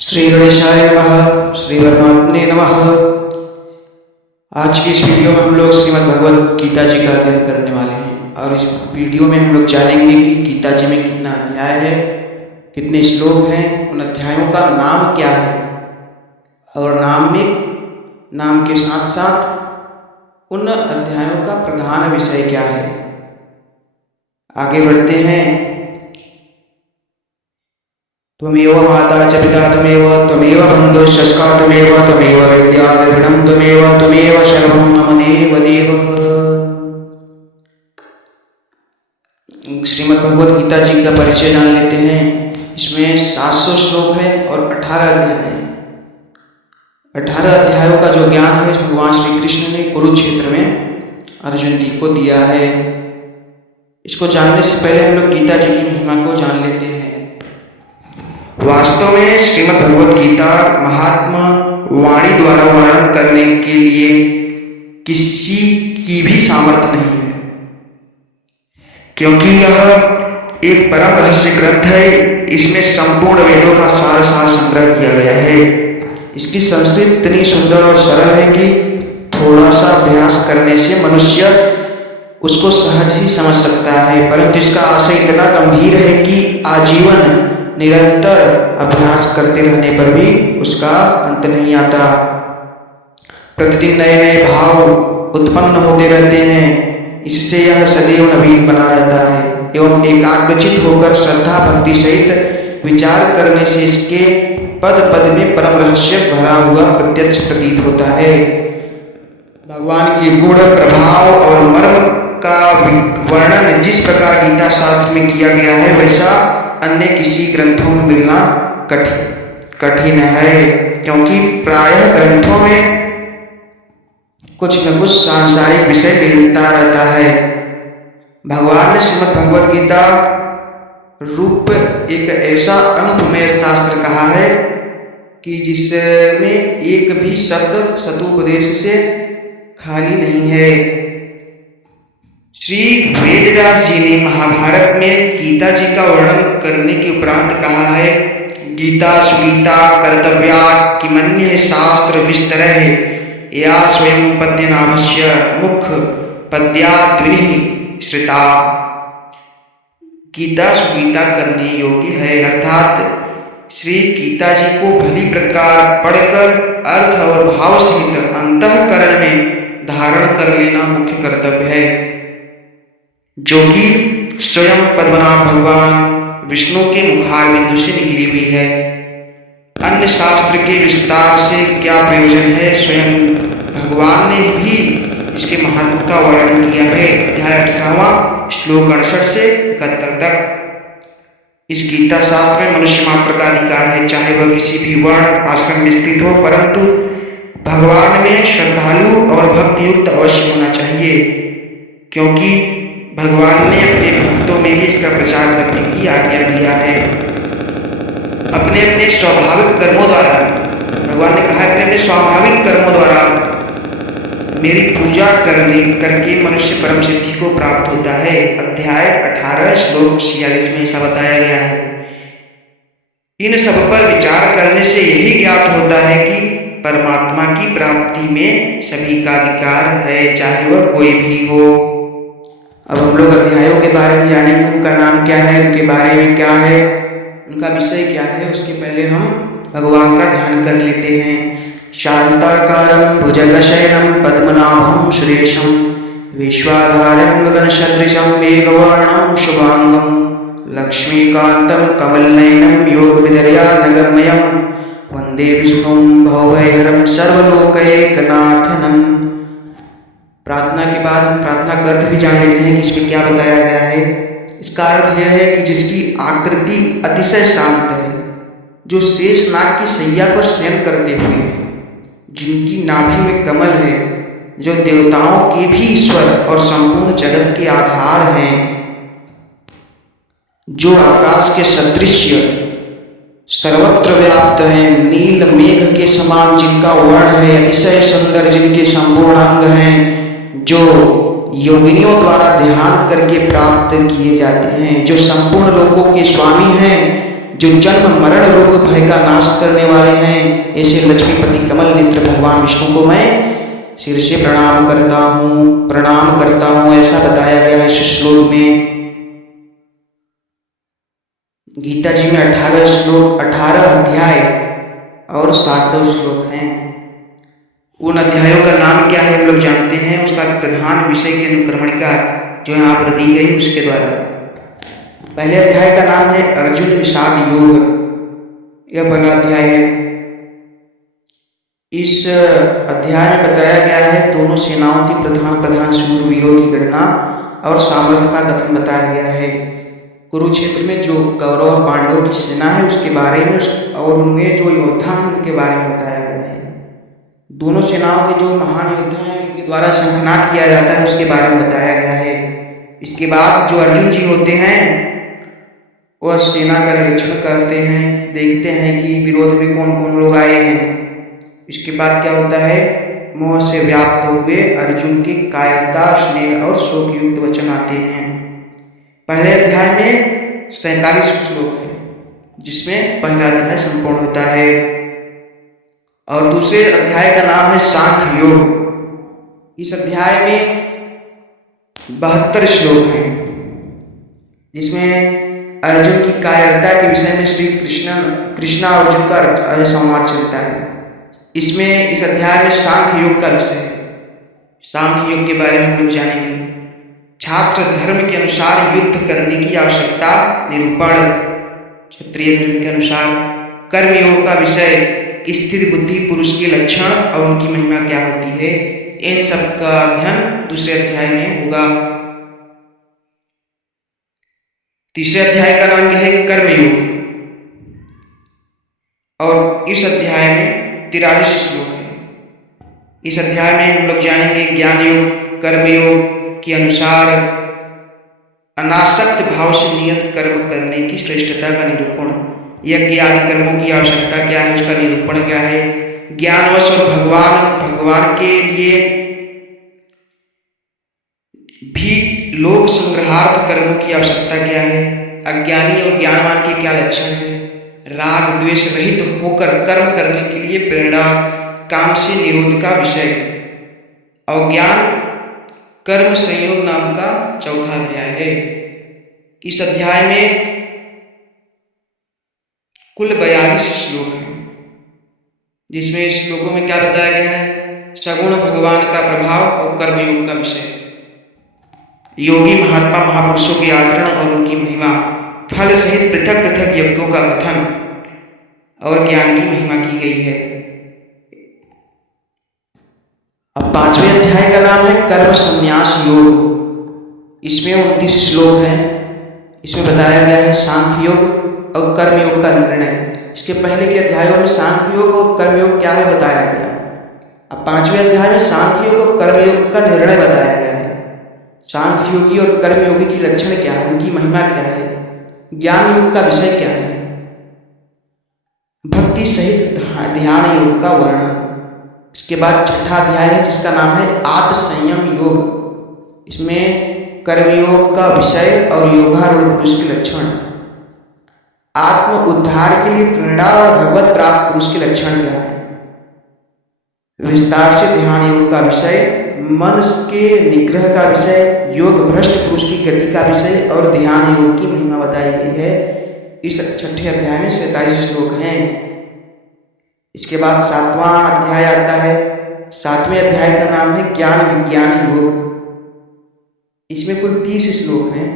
श्री गणेशाय नमः। श्री परमात्मने नमः। आज की इस वीडियो में हम लोग श्रीमद् भगवद गीता जी का अध्ययन करने वाले हैं और इस वीडियो में हम लोग जानेंगे कि गीता जी में कितना अध्याय है, कितने श्लोक हैं, उन अध्यायों का नाम क्या है और नाम के साथ साथ उन अध्यायों का प्रधान विषय क्या है। आगे बढ़ते हैं। त्वमेव माता च पिता त्वमेव बन्धुश्च त्वमेव विद्या द्रविणं त्वमेव सर्वं मम देव। श्रीमद् भगवद गीता जी का परिचय जान लेते हैं। इसमें 700 श्लोक है और 18 अध्याय हैं। 18 अध्यायों का जो ज्ञान है भगवान श्री कृष्ण ने कुरुक्षेत्र में अर्जुन जी को दिया है। इसको जानने से पहले हम लोग गीता जी की महिमा को जान लेते हैं। वास्तव में श्रीमद् भगवद गीता महात्मा वाणी द्वारा वर्णन करने के लिए किसी की भी सामर्थ्य नहीं है, क्योंकि यह एक परम रहस्य ग्रंथ है। इसमें संपूर्ण वेदों का सार संग्रह किया गया है। इसकी संस्कृत इतनी सुंदर और सरल है कि थोड़ा सा अभ्यास करने से मनुष्य उसको सहज ही समझ सकता है, परंतु इसका आशय इतना गंभीर है कि आजीवन निरंतर अभ्यास करते रहने पर भी उसका अंत नहीं आता। प्रतिदिन नए नए भाव उत्पन्न होते रहते हैं। इससे यह सदैव नवीन बना रहता है एवं एकाग्रचित होकर श्रद्धा भक्ति सहित विचार करने से इसके पद पद में परम रहस्य भरा हुआ प्रत्यक्ष प्रतीत होता है। भगवान के गुण, प्रभाव और मर्म का वर्णन जिस प्रकार गीता शास्त्र में किया गया है, वैसा अन्य किसी ग्रंथों में मिलना कठिन है, क्योंकि प्रायः ग्रंथों में कुछ न कुछ सांसारिक विषय मिलता रहता है। भगवान ने श्रीमद् भगवद गीता रूप एक ऐसा अनुपमेय शास्त्र कहा है कि जिसमें एक भी शब्द सतुपदेश से खाली नहीं है। श्री वेदव्यास जी ने महाभारत में गीता जी का वर्णन करने के उपरांत कहा है, गीता स्वीता कर्तव्या किमन्य शास्त्र विस्तरः या स्वयं पद्यनाभस्य मुख पद्याद्विनि श्रिता। गीता स्वीता करने योग्य है, अर्थात श्री गीता जी को भली प्रकार पढ़कर अर्थ और भाव सहित अंतःकरण में धारण कर लेना मुख्य कर्तव्य है, जो कि स्वयं पद्मनाभ भगवान विष्णु के मुखारबिंदु से निकली हुई है। अन्य शास्त्र के विस्तार से क्या प्रयोजन है, स्वयं भगवान ने भी इसके महत्व का वर्णन किया है। अध्याय 18वां श्लोक 68 से 71 तक। इस गीता शास्त्र में मनुष्य मात्र का अधिकार है, चाहे वह किसी भी वर्ण आश्रम में स्थित हो, परंतु भगवान में श्रद्धालु और भक्ति युक्त अवश्य होना चाहिए, क्योंकि भगवान ने अपने भक्तों में ही इसका प्रचार करने की आज्ञा दिया है। अपने अपने स्वाभाविक कर्मों द्वारा, भगवान ने कहा अपने अपने स्वाभाविक कर्मों द्वारा मेरी पूजा करके मनुष्य परम सिद्धि को प्राप्त होता है। अध्याय 18 श्लोक 46 में ऐसा बताया गया है। इन सब पर विचार करने से यही ज्ञात होता है कि परमात्मा की प्राप्ति में सभी का अधिकार है, चाहे वह कोई भी हो। अब हम लोग अध्यायों के बारे में जानेंगे, उनका नाम क्या है, उनके बारे में क्या है, उनका विषय क्या है। उसके पहले हम भगवान का ध्यान कर लेते हैं। शांताकारं भुजगशयनं पद्मनाभं सुरेशं विश्वाधारं गगनसदृशं मेघवर्णं शुभांगं लक्ष्मीकान्तं कमलनयनं योगविदर्यानगम्यं वंदे विष्णुं भवभयहरं सर्वलोकैकनाथनं। प्रार्थना के बाद हम प्रार्थना का अर्थ भी जान लेते हैं कि इसमें क्या बताया गया है। इसका अर्थ यह है कि जिसकी आकृति अतिशय शांत है, जो शेषनाग की शैया पर शयन करते हुए है, जिनकी नाभि में कमल है, जो देवताओं के भी ईश्वर और संपूर्ण जगत के आधार हैं, जो आकाश के सदृश सर्वत्र व्याप्त है, नील मेघ के समान जिनका वर्ण है, अतिशय सुंदर जिनके संपूर्ण अंग हैं, जो योगिनियों द्वारा ध्यान करके प्राप्त किए जाते हैं, जो संपूर्ण लोकों के स्वामी हैं, जो जन्म मरण रोग भय का नाश करने वाले हैं, ऐसे लक्ष्मीपति कमल नेत्र भगवान विष्णु को मैं सिर से प्रणाम करता हूँ, ऐसा बताया गया है इस श्लोक में। गीता जी में 18 श्लोक, 18 अध्याय और 700 श्लोक हैं। उन अध्यायों का नाम क्या है हम लोग जानते हैं, उसका प्रधान विषय की अनुक्रमणिका जो यहाँ पर दी गई उसके द्वारा। पहले अध्याय का नाम है अर्जुन विषाद योग, यह पहला अध्याय है। इस अध्याय में बताया गया है दोनों सेनाओं की प्रधान शूरवीरों की गणना और सामर्थ्य का कथन बताया गया है। कुरुक्षेत्र में जो कौरव और पांडवों की सेना है उसके बारे में और उनमें जो योद्धा हैं उनके बारे में बताया गया है। दोनों सेनाओं के जो महान योद्धा हैं उनके द्वारा शंखनाद किया जाता है उसके बारे में बताया गया है। इसके बाद जो अर्जुन जी होते हैं वह सेना का निरीक्षण करते हैं, देखते हैं कि विरोध में कौन कौन लोग आए हैं। इसके बाद क्या होता है, मोह से व्याप्त हुए अर्जुन के कायरता, स्नेह और शोक युक्त वचन आते हैं। पहले अध्याय में 47 श्लोक है जिसमें पहला अध्याय संपूर्ण होता है और दूसरे अध्याय का नाम है सांख्य योग। इस अध्याय में 72 श्लोक हैं जिसमें अर्जुन की कायरता के विषय में श्री कृष्णा अर्जुन का संवाद चलता है। इसमें इस अध्याय में सांख्य योग का विषय है। सांख्य योग के बारे में हम लोग जानेंगे। छात्र धर्म के अनुसार युद्ध करने की आवश्यकता निरूपण, क्षत्रिय धर्म के अनुसार कर्म योग का विषय, स्थिर बुद्धि पुरुष के लक्षण और उनकी महिमा क्या होती है, इन सब का अध्ययन दूसरे अध्याय में होगा। तीसरे अध्याय का नाम है कर्मयोग और इस अध्याय में 43 श्लोक है। इस अध्याय में हम लोग जानेंगे ज्ञान योग, कर्मयोग के अनुसार अनासक्त भाव से नियत कर्म करने की श्रेष्ठता का निरूपण, यज्ञ आदि कर्मों की आवश्यकता क्या है उसका निरूपण क्या है, ज्ञानवश और भगवान के लिए भी लोक संग्रहार्थ कर्मों की आवश्यकता क्या है, अज्ञानी और ज्ञानवान के क्या लक्षण है, राग द्वेष रहित होकर कर्म करने के लिए प्रेरणा, काम से निरोध का विषय और ज्ञान कर्म संयोग नाम का चौथा अध्याय है। इस अध्याय में कुल 42 श्लोक हैं जिसमें श्लोकों में क्या बताया गया है, सगुण भगवान का प्रभाव और कर्मयोग का विषय, योगी महात्मा महापुरुषों के आचरण और उनकी महिमा, फल सहित पृथक पृथक यज्ञों का कथन और ज्ञान की महिमा की गई है। अब 5वें अध्याय का नाम है कर्म संन्यास योग। इसमें 29 श्लोक हैं। इसमें बताया गया है सांख्य योग और कर्म योग का निर्णय। इसके पहले के अध्यायों में सांख्य योग और कर्म योग क्या है बताया गया। अब 5वें अध्याय में सांख्य योग और कर्म योग का निर्णय बताया गया है। सांख्य योगी और कर्म योगी की लक्षण क्या है, उनकी महिमा क्या है, ज्ञान योग का विषय क्या है, भक्ति सहित ध्यान योग का वर्णन। इसके बाद 6ठा अध्याय है जिसका नाम है आत्म संयम योग। इसमें कर्मयोग का विषय और योगारूढ़ पुरुष के लक्षण, आत्म उद्धार के लिए प्रेरणा और भगवत प्राप्त पुरुष के लक्षण क्या है, विस्तार से ध्यान योग का विषय, मन के निग्रह का विषय, योग भ्रष्ट पुरुष की गति का विषय और ध्यान योग की महिमा बताई गई है। इस 6ठे अध्याय में 47 श्लोक हैं। इसके बाद 7वां अध्याय आता है। 7वें अध्याय का नाम है ज्ञान विज्ञान योग। इसमें कुल 30 श्लोक हैं।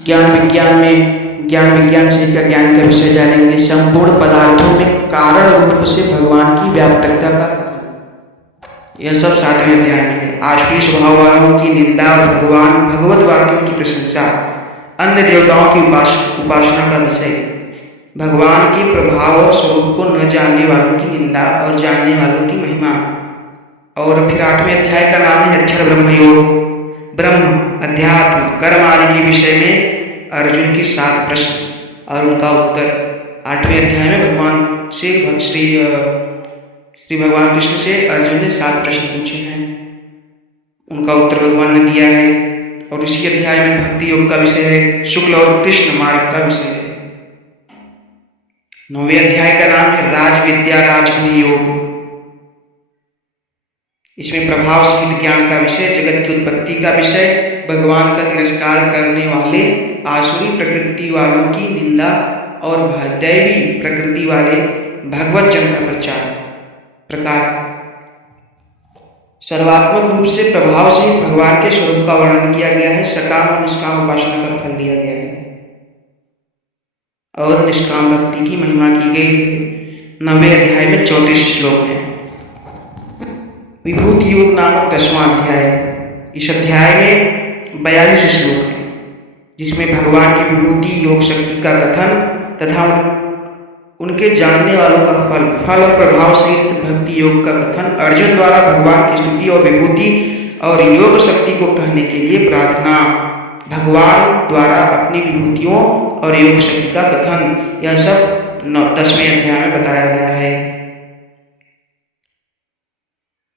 ज्ञान विज्ञान से का ज्ञान का विषय जानेंगे। संपूर्ण पदार्थों में कारण रूप से भगवान की व्यापकता का, यह सब 7वें अध्याय में है। आश्वी स्वभाव वालों की निंदा और भगवत वाक्यों की प्रशंसा, अन्य देवताओं की उपासना का विषय, भगवान के प्रभाव और स्वरूप को न जानने वालों की निंदा और जानने वालों की महिमा। और फिर 8वें अध्याय का नाम है अक्षर ब्रह्म योग। ब्रह्म, अध्यात्म, कर्म आदि के विषय में अर्जुन के 7 प्रश्न और उनका उत्तर। 8वें अध्याय में भगवान से श्री भगवान कृष्ण से अर्जुन ने 7 प्रश्न पूछे हैं, उनका उत्तर भगवान ने दिया है। और इसी अध्याय में भक्ति योग का विषय है, शुक्ल और कृष्ण मार्ग का विषय है। 9वें अध्याय का नाम है राज विद्या राजगुण योग। इसमें प्रभाव सहित ज्ञान का विषय, जगत की उत्पत्ति का विषय, भगवान का तिरस्कार करने वाले आसुरी प्रकृति वालों की निंदा और दैवी प्रकृति वाले भगवत जन का प्रकार। सर्वात्मक रूप से प्रभाव सहित भगवान के स्वरूप का वर्णन किया गया है। सकाम और निष्काम उपासना का फल दिया गया है और निष्काम भक्ति की महिमा की गई। 9वें अध्याय में 34 श्लोक है। विभूति योग नामक 10वां अध्याय। इस अध्याय में 42 श्लोक है, जिसमें भगवान की विभूति योग शक्ति का कथन तथा उनके जानने वालों का फल और प्रभाव सहित भक्ति योग का कथन, अर्जुन द्वारा भगवान की स्तुति और विभूति और योग शक्ति को कहने के लिए प्रार्थना, भगवान द्वारा अपनी विभूतियों और योग शक्ति का कथन, यह सब 10वें अध्याय में बताया गया है।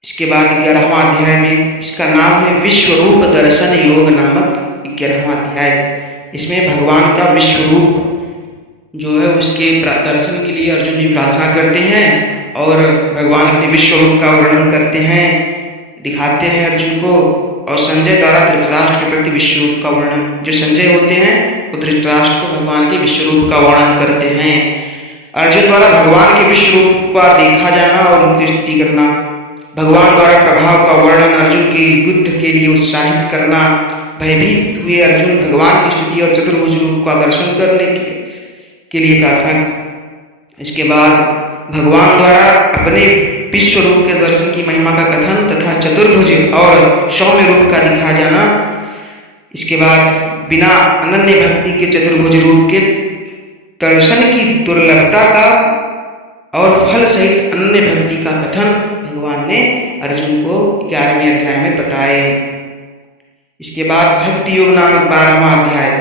इसके बाद 11वां अध्याय में, इसका नाम है विश्व रूप दर्शन योग नामक 11वां अध्याय। इसमें भगवान का विश्व रूप जो है उसके दर्शन के लिए अर्जुन जी प्रार्थना करते हैं और भगवान अपने विश्व रूप का वर्णन करते हैं, दिखाते हैं अर्जुन को। और संजय द्वारा धृतराष्ट्र के प्रति विश्व रूप का वर्णन, जो संजय होते हैं वो धृतराष्ट्र को भगवान के विश्व रूप का वर्णन करते हैं। अर्जुन द्वारा भगवान के विश्व रूप का देखा जाना और उनकी स्तुति करना, भगवान द्वारा प्रभाव का वर्णन, अर्जुन के युद्ध के लिए उत्साहित करना, भयभीत हुए अर्जुन भगवान की स्तुति और चतुर्भुज रूप का दर्शन करने के लिए प्रार्थना। इसके बाद भगवान द्वारा अपने विश्व रूप के दर्शन की महिमा का कथन तथा चतुर्भुज और सौम्य रूप का दिखा जाना। इसके बाद बिना अनन्य भक्ति के चतुर्भुज रूप के दर्शन की दुर्लभता का और फल सहित अनन्य भक्ति का कथन भगवान ने अर्जुन को 11वें अध्याय में बताए। इसके बाद भक्ति योग नामक 12वां अध्याय,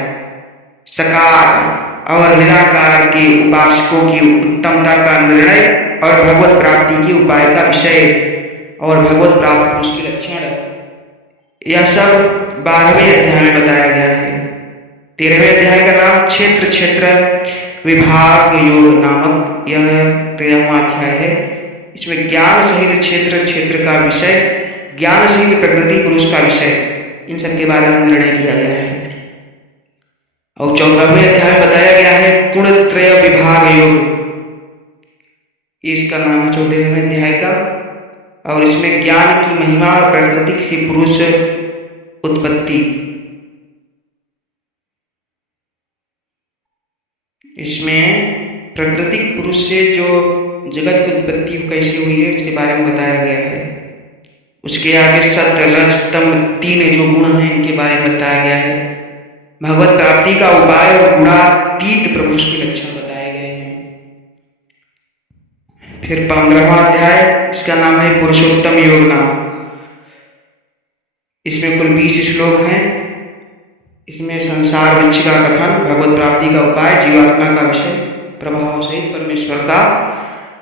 साकार और निराकार के उपासकों की उत्तमता का निर्णय और भगवत प्राप्ति के उपाय का विषय और भगवत प्राप्त पुरुष के लक्षण, यह सब 12वें अध्याय में बताया गया है। 13वें अध्याय का नाम क्षेत्र क्षेत्र विभाग योग नामक यह 13वां अध्याय है। इसमें ज्ञान सहित क्षेत्र क्षेत्र का विषय, ज्ञान सहित प्रकृति पुरुष का विषय, इन सब के बारे में निर्णय किया गया है। और 14वें अध्याय में बताया गया है गुणत्रय विभाग योग, इसका नाम है 14वें अध्याय का। और इसमें ज्ञान की महिमा और प्रकृति की पुरुष उत्पत्ति, इसमें प्राकृतिक पुरुष से जो जगत की उत्पत्ति कैसे हुई है इसके बारे में बताया गया है। उसके आगे सत्य रज तम 3 जो गुण हैं इनके बारे में बताया गया है। भगवत प्राप्ति का उपाय और गुणातीत प्रभु के लक्षण बताए गए हैं। फिर 15वां अध्याय, इसका नाम है पुरुषोत्तम योग नाम। इसमें कुल 20 श्लोक हैं। इसमें संसार वृक्ष का कथन, भगवत प्राप्ति का उपाय, जीवात्मा का विषय, प्रभाव सहित परमेश्वर का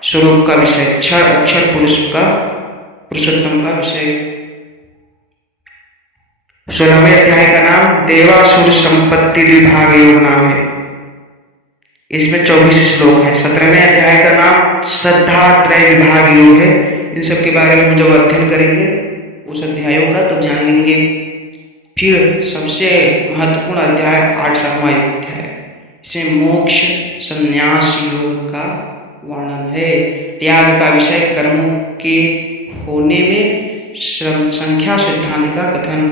स्वरूप का विषय, अक्षर पुरुष का पुरुषोत्तम का विषय। 16वें अध्याय का नाम देवासुर संपत्ति विभाग योग नाम है। इसमें 24 श्लोक है। 17वें अध्याय का नाम श्रद्धा त्रय विभाग योग है। इन सब के बारे में जब अध्ययन करेंगे उस अध्यायों का तब जान लेंगे। फिर सबसे महत्वपूर्ण अध्याय 18वां अध्याय, इसमें मोक्ष संन्यास योग का वर्णन है। त्याग का विषय, कर्मों के होने में संख्या सिद्धांत का कथन।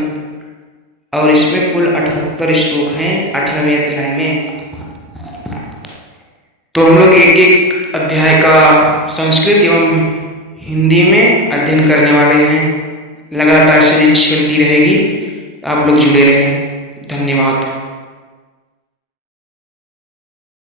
और इसमें कुल 78 श्लोक हैं 18वें अध्याय में। तो हम लोग एक एक अध्याय का संस्कृत एवं हिंदी में अध्ययन करने वाले हैं। लगातार सीरीज चलती रहेगी, आप लोग जुड़े रहें। धन्यवाद।